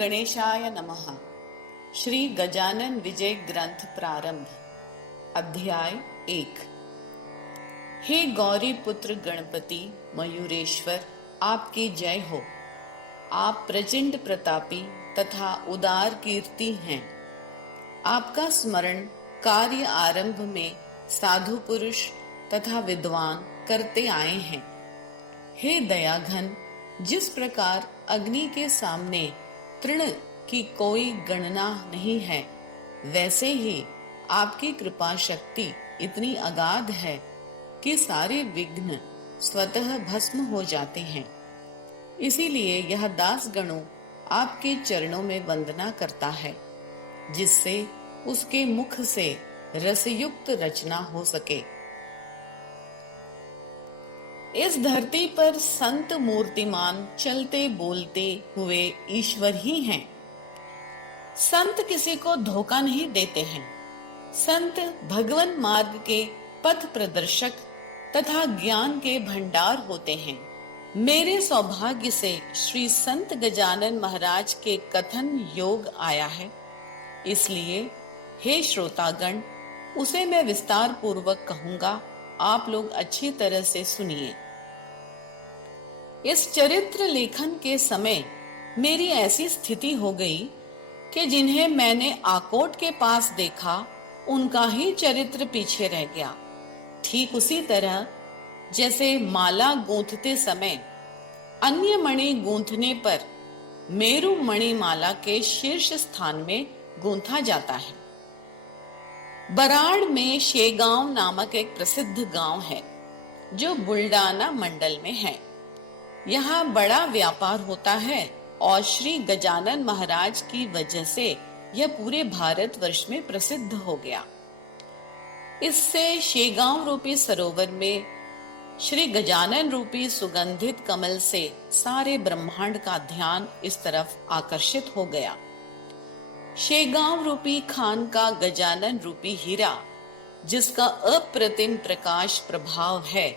गणेशाय नमः। श्री गजानन विजय ग्रंथ प्रारंभ। अध्याय 1। हे गौरी पुत्र गणपति मयूरेश्वर, आपकी जय हो। आप प्रचंड प्रतापी तथा उदार कीर्ति हैं। आपका स्मरण कार्य आरंभ में साधु पुरुष तथा विद्वान करते आए हैं। हे दयाघन, जिस प्रकार अग्नि के सामने तृण की कोई गणना नहीं है, वैसे ही आपकी कृपा शक्ति इतनी अगाध है कि सारे विघ्न स्वतः भस्म हो जाते हैं। इसीलिए यह दास गणों आपके चरणों में वंदना करता है, जिससे उसके मुख से रसयुक्त रचना हो सके। इस धरती पर संत मूर्तिमान चलते बोलते हुए ईश्वर ही हैं। संत किसी को धोखा नहीं देते हैं। संत भगवन मार्ग के पथ प्रदर्शक तथा ज्ञान के भंडार होते हैं। मेरे सौभाग्य से श्री संत गजानन महाराज के कथन योग आया है, इसलिए हे श्रोतागण, उसे मैं विस्तार पूर्वक कहूंगा। आप लोग अच्छी तरह से सुनिए। इस चरित्र लेखन के समय मेरी ऐसी स्थिति हो गई कि जिन्हें मैंने आकोट के पास देखा, उनका ही चरित्र पीछे रह गया। ठीक उसी तरह जैसे माला गूंथते समय अन्य मणि गूंथने पर मेरु मणि माला के शीर्ष स्थान में गूंथा जाता है। बराड़ में शेगांव नामक एक प्रसिद्ध गांव है, जो बुल्डाना मंडल में है। यहाँ बड़ा व्यापार होता है और श्री गजानन महाराज की वजह से यह पूरे भारतवर्ष में प्रसिद्ध हो गया। इससे शेगांव रूपी सरोवर में श्री गजानन रूपी सुगंधित कमल से सारे ब्रह्मांड का ध्यान इस तरफ आकर्षित हो गया। शेगांव रूपी खान का गजानन रूपी हीरा, जिसका अप्रतिम प्रकाश प्रभाव है,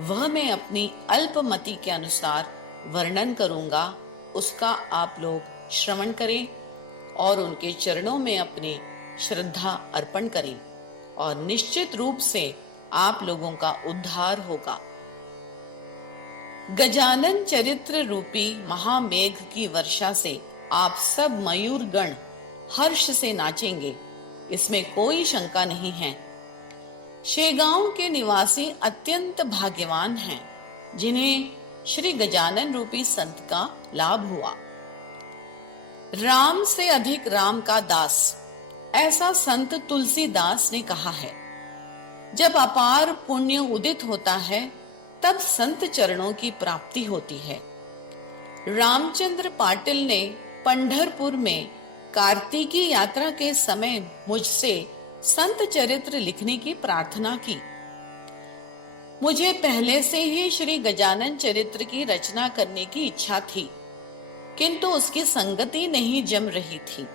वह मैं अपनी अल्पमति के अनुसार वर्णन करूंगा। उसका आप लोग श्रवण करें और उनके चरणों में अपनी श्रद्धा अर्पण करें, और निश्चित रूप से आप लोगों का उद्धार होगा। गजानन चरित्र रूपी महामेघ की वर्षा से आप सब मयूर गण हर्ष से नाचेंगे, इसमें कोई शंका नहीं है। शेगांव के निवासी अत्यंत भाग्यवान हैं, जिन्हें श्री गजानन रूपी संत का लाभ हुआ। राम से अधिक राम का दास, ऐसा संत तुलसीदास ने कहा है। जब अपार पुण्य उदित होता है, तब संत चरणों की प्राप्ति होती है। रामचंद्र पाटिल ने पंढरपुर में कार्तिकी यात्रा के समय मुझसे संत चरित्र लिखने की प्रार्थना की। मुझे पहले से ही श्री गजानन चरित्र की रचना करने की इच्छा थी, किंतु उसकी संगति नहीं जम रही थी।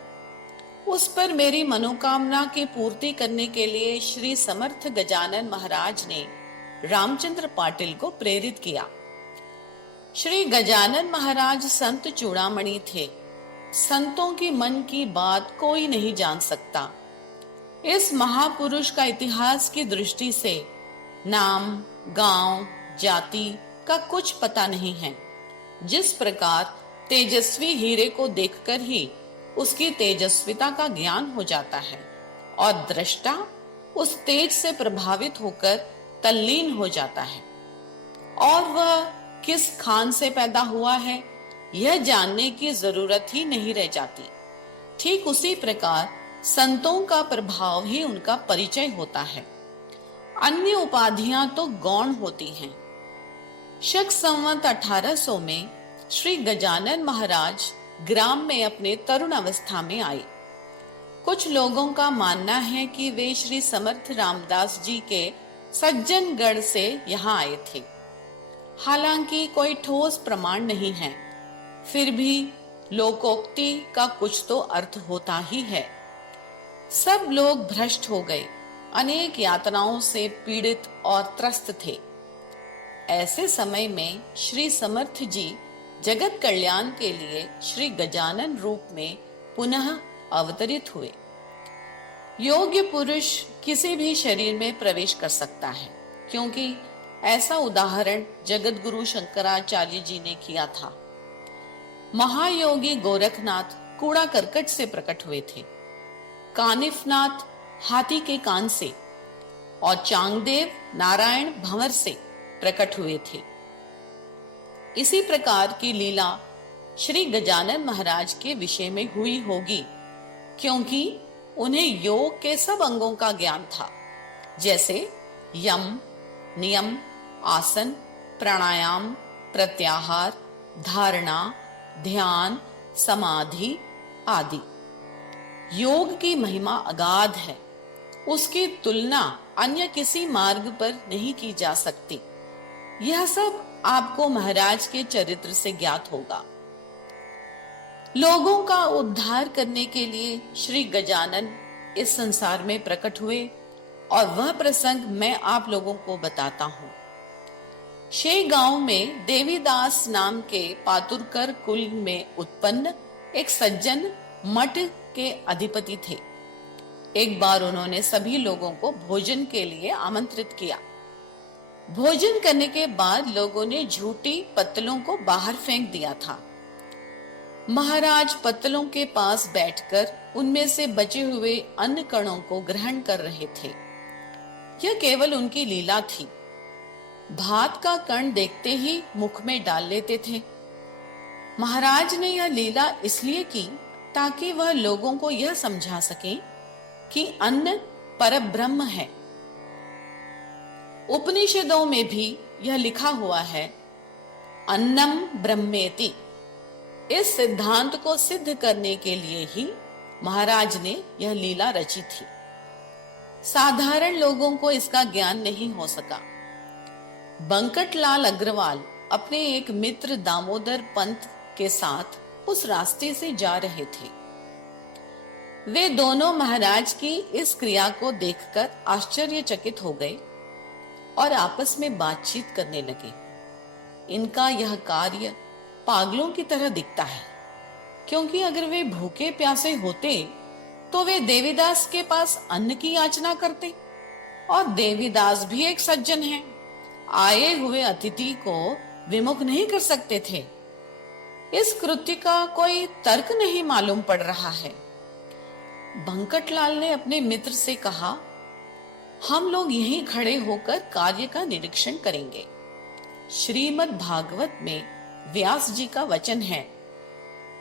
उस पर मेरी मनोकामना की पूर्ति करने के लिए श्री समर्थ गजानन महाराज ने रामचंद्र पाटिल को प्रेरित किया। श्री गजानन महाराज संत चूड़ामणि थे। संतों की मन की बात कोई नहीं जान सकता। इस महापुरुष का इतिहास की दृष्टि से नाम, गांव, जाति का कुछ पता नहीं है। जिस प्रकार तेजस्वी हीरे को देखकर ही उसकी तेजस्विता का ज्ञान हो जाता है और दृष्टा उस तेज से प्रभावित होकर तल्लीन हो जाता है, और वह किस खान से पैदा हुआ है, यह जानने की जरूरत ही नहीं रह जाती। ठीक उसी प्रकार संतों का प्रभाव ही उनका परिचय होता है। अन्य उपाधियां तो गौण होती हैं। शक संवत 1800 में श्री गजानन महाराज ग्राम में अपने तरुण अवस्था में आए। कुछ लोगों का मानना है कि वे श्री समर्थ रामदास जी के सज्जनगढ़ से यहाँ आए थे। हालांकि कोई ठोस प्रमाण नहीं है, फिर भी लोकोक्ति का कुछ तो अर्थ होता ही है। सब लोग भ्रष्ट हो गए, अनेक यातनाओं से पीड़ित और त्रस्त थे। ऐसे समय में श्री समर्थ जी जगत कल्याण के लिए श्री गजानन रूप में पुनः अवतरित हुए। योग्य पुरुष किसी भी शरीर में प्रवेश कर सकता है, क्योंकि ऐसा उदाहरण जगत गुरु शंकराचार्य जी ने किया था। महायोगी गोरखनाथ कूड़ा करकट से प्रकट हुए थे, कानिफनाथ हाथी के कान से और चांगदेव नारायण भंवर से प्रकट हुए थे। इसी प्रकार की लीला श्री गजानन महाराज के विषय में हुई होगी, क्योंकि उन्हें योग के सब अंगों का ज्ञान था, जैसे यम, नियम, आसन, प्राणायाम, प्रत्याहार, धारणा, ध्यान, समाधि आदि। योग की महिमा अगाध है, उसकी तुलना अन्य किसी मार्ग पर नहीं की जा सकती। यह सब आपको महाराज के चरित्र से ज्ञात होगा। लोगों का उद्धार करने के लिए श्री गजानन इस संसार में प्रकट हुए, और वह प्रसंग मैं आप लोगों को बताता हूं। शे गांव में देवीदास नाम के पातुरकर कुल में उत्पन्न एक सज्जन मठ के अधिपति थे। एक बार उन्होंने सभी लोगों को भोजन के लिए आमंत्रित किया। भोजन करने के बाद लोगों ने झूठी पत्तलों को बाहर फेंक दिया था। महाराज पत्तलों के पास बैठकर उनमें से बचे हुए अन्न कणों को ग्रहण कर रहे थे। यह केवल उनकी लीला थी। भात का कण देखते ही मुख में डाल लेते थे। महाराज ने यह लीला इसलिए की ताकि वह लोगों को यह समझा सके कि अन्न परब्रह्म है। उपनिषदों में भी यह लिखा हुआ है, अन्नम ब्रह्मेति। इस सिद्धांत को सिद्ध करने के लिए ही महाराज ने यह लीला रची थी। साधारण लोगों को इसका ज्ञान नहीं हो सका। बंकटलाल अग्रवाल अपने एक मित्र दामोदर पंत के साथ उस रास्ते से जा रहे थे। वे दोनों महाराज की इस क्रिया को देखकर आश्चर्यचकित हो गए और आपस में बातचीत करने लगे। इनका यह कार्य पागलों की तरह दिखता है, क्योंकि अगर वे भूखे प्यासे होते तो वे देवीदास के पास अन्न की याचना करते, और देवीदास भी एक सज्जन हैं, आए हुए अतिथि को विमुख नहीं कर सकते थे। इस कृत्य का कोई तर्क नहीं मालूम पड़ रहा है। बंकटलाल ने अपने मित्र से कहा, हम लोग यहीं खड़े होकर कार्य का निरीक्षण करेंगे। श्रीमद् भागवत में व्यास जी का वचन है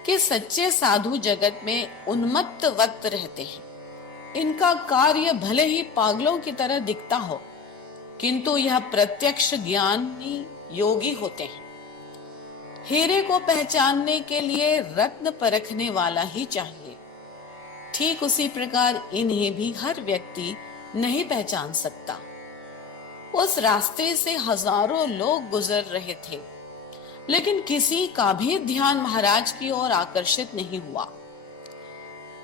कि सच्चे साधु जगत में उन्मत्तवत रहते हैं। इनका कार्य भले ही पागलों की तरह दिखता हो, किंतु यह प्रत्यक्ष ज्ञानी योगी होते हैं। हीरे को पहचानने के लिए रत्न परखने वाला ही चाहिए। ठीक उसी प्रकार इन्हें भी हर व्यक्ति नहीं पहचान सकता। उस रास्ते से हजारों लोग गुजर रहे थे, लेकिन किसी का भी ध्यान महाराज की ओर आकर्षित नहीं हुआ।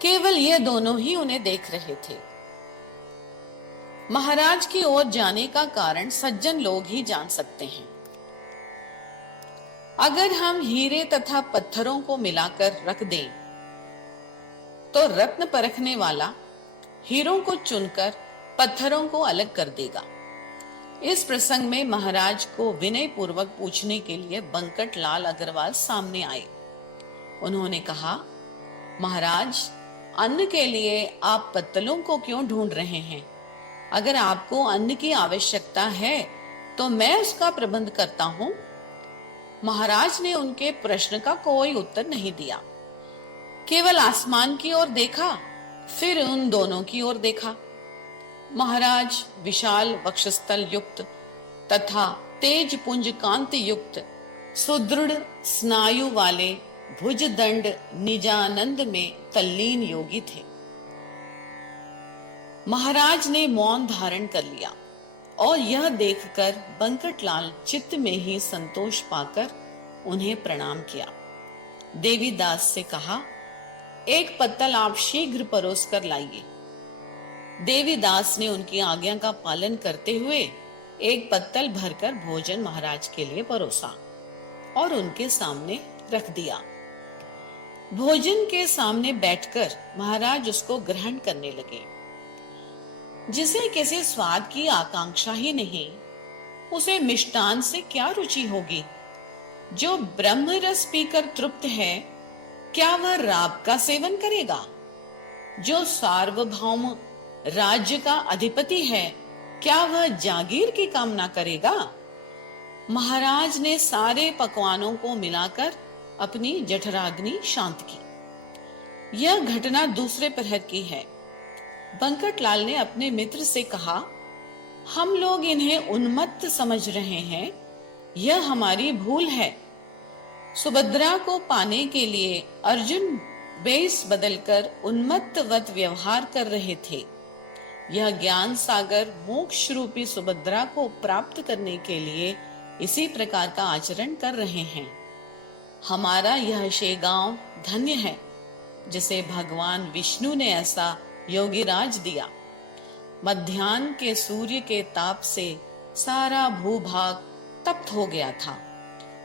केवल ये दोनों ही उन्हें देख रहे थे। महाराज की ओर जाने का कारण सज्जन लोग ही जान सकते हैं। अगर हम हीरे तथा पत्थरों को मिलाकर रख दें, तो रत्न परखने वाला हीरों को चुनकर पत्थरों को अलग कर देगा। इस प्रसंग में महाराज को विनय पूर्वक पूछने के लिए बंकटलाल अग्रवाल सामने आए। उन्होंने कहा, महाराज, अन्न के लिए आप पत्तलों को क्यों ढूंढ रहे हैं? अगर आपको अन्न की आवश्यकता है तो मैं उसका प्रबंध करता हूं। महाराज ने उनके प्रश्न का कोई उत्तर नहीं दिया, केवल आसमान की ओर देखा, फिर उन दोनों की ओर देखा। महाराज विशाल वक्षस्थल युक्त तथा तेज पुंज कांति युक्त सुदृढ़ स्नायु वाले भुज दंड निजानंद में तल्लीन योगी थे। महाराज ने मौन धारण कर लिया और यह देखकर बंकटलाल चित्त में ही संतोष पाकर उन्हें प्रणाम किया। देवीदास से कहा, एक पत्तल आप शीघ्र परोस कर लाइए। देवीदास ने उनकी आज्ञा का पालन करते हुए एक पत्तल भरकर भोजन महाराज के लिए परोसा। और उनके सामने रख दिया। भोजन के सामने बैठकर महाराज उसको ग्रहण करने लगे। जिसे किसी स्वाद की आकांक्षा ही नहीं, उसे मिष्टान से क्या रुचि होगी। जो ब्रह्म रस पीकर तृप्त है, क्या वह राब का सेवन करेगा। जो सार्वभौम राज्य का अधिपति है, क्या वह जागीर की कामना करेगा। महाराज ने सारे पकवानों को मिलाकर अपनी जठराग्नि शांत की। यह घटना दूसरे प्रहर की है। बंकटलाल ने अपने मित्र से कहा, हम लोग इन्हें उन्मत्त समझ रहे हैं, यह हमारी भूल है। सुभद्रा को पाने के लिए अर्जुन बेस बदलकर उन्मत्तवत व्यवहार कर रहे थे। यह ज्ञान सागर मोक्ष रूपी सुभद्रा को प्राप्त करने के लिए इसी प्रकार का आचरण कर रहे हैं। हमारा यह शेगांव धन्य है, जिसे भगवान विष्णु ने ऐसा योगीराज दिया। मध्याह्न के सूर्य के ताप से सारा भूभाग तप्त हो गया था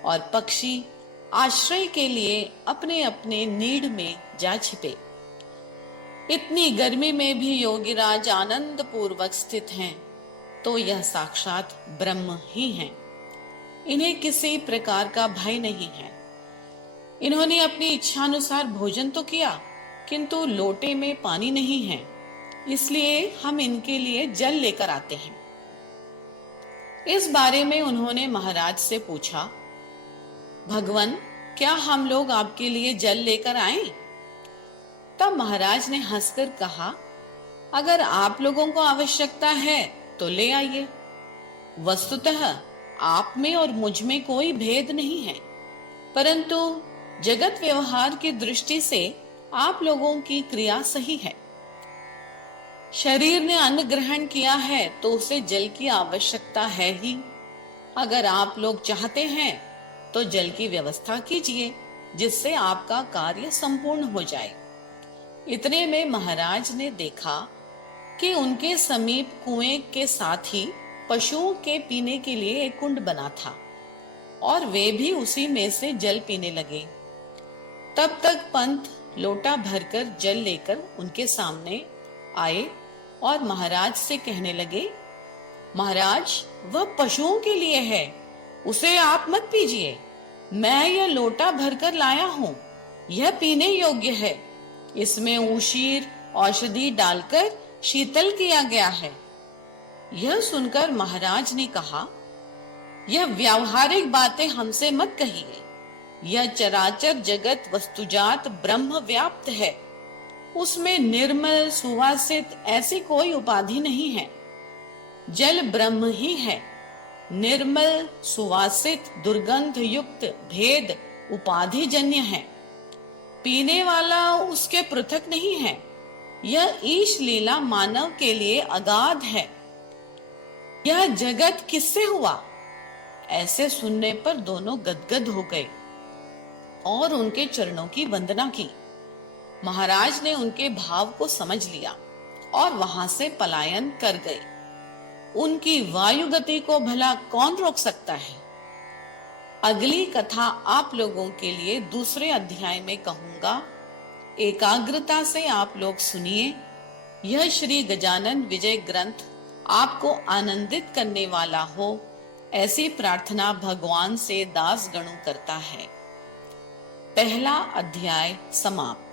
और पक्षी आश्रय के लिए अपने अपने नीड़ में जा छिपे। इतनी गर्मी में भी योगीराज आनंद पूर्वक स्थित हैं, तो यह साक्षात ब्रह्म ही हैं। इन्हें किसी प्रकार का भय नहीं है। इन्होंने अपनी इच्छानुसार भोजन तो किया, किंतु लोटे में पानी नहीं है, इसलिए हम इनके लिए जल लेकर आते हैं। इस बारे में उन्होंने महाराज से पूछा, भगवान, क्या हम लोग आपके लिए जल लेकर आएं? तब महाराज ने हंसकर कहा, अगर आप लोगों को आवश्यकता है तो ले आइए। वस्तुतः आप में और मुझ में कोई भेद नहीं है, परंतु जगत व्यवहार की दृष्टि से आप लोगों की क्रिया सही है। शरीर ने अन्न ग्रहण किया है तो उसे जल की आवश्यकता है ही। अगर आप लोग चाहते हैं तो जल की व्यवस्था कीजिए, जिससे आपका कार्य संपूर्ण हो जाए। इतने में महाराज ने देखा कि उनके समीप कुएं के साथ ही पशुओं के पीने के लिए एक कुंड बना था और वे भी उसी में से जल पीने लगे। तब तक पंत लोटा भरकर जल लेकर उनके सामने आए और महाराज से कहने लगे, महाराज, वह पशुओं के लिए है, उसे आप मत पीजिए। मैं यह लोटा भरकर लाया हूं, यह पीने योग्य है। इसमें ऊशीर औषधि डालकर शीतल किया गया है। यह सुनकर महाराज ने कहा, यह व्यावहारिक बातें हमसे मत कहिए। यह चराचर जगत वस्तुजात ब्रह्म व्याप्त है, उसमें निर्मल सुवासित ऐसी कोई उपाधि नहीं है। जल ब्रह्म ही है। निर्मल सुवासित दुर्गंध युक्त भेद उपाधि जन्य है। पीने वाला उसके पृथक नहीं है। यह ईश लीला मानव के लिए अगाध है। यह जगत किससे हुआ? ऐसे सुनने पर दोनों गदगद हो गए और उनके चरणों की वंदना की। महाराज ने उनके भाव को समझ लिया और वहां से पलायन कर गए। उनकी वायु गति को भला कौन रोक सकता है? अगली कथा आप लोगों के लिए दूसरे अध्याय में कहूंगा। एकाग्रता से आप लोग सुनिए। यह श्री गजानन विजय ग्रंथ आपको आनंदित करने वाला हो, ऐसी प्रार्थना भगवान से दास गणों करता है। पहला अध्याय समाप्त।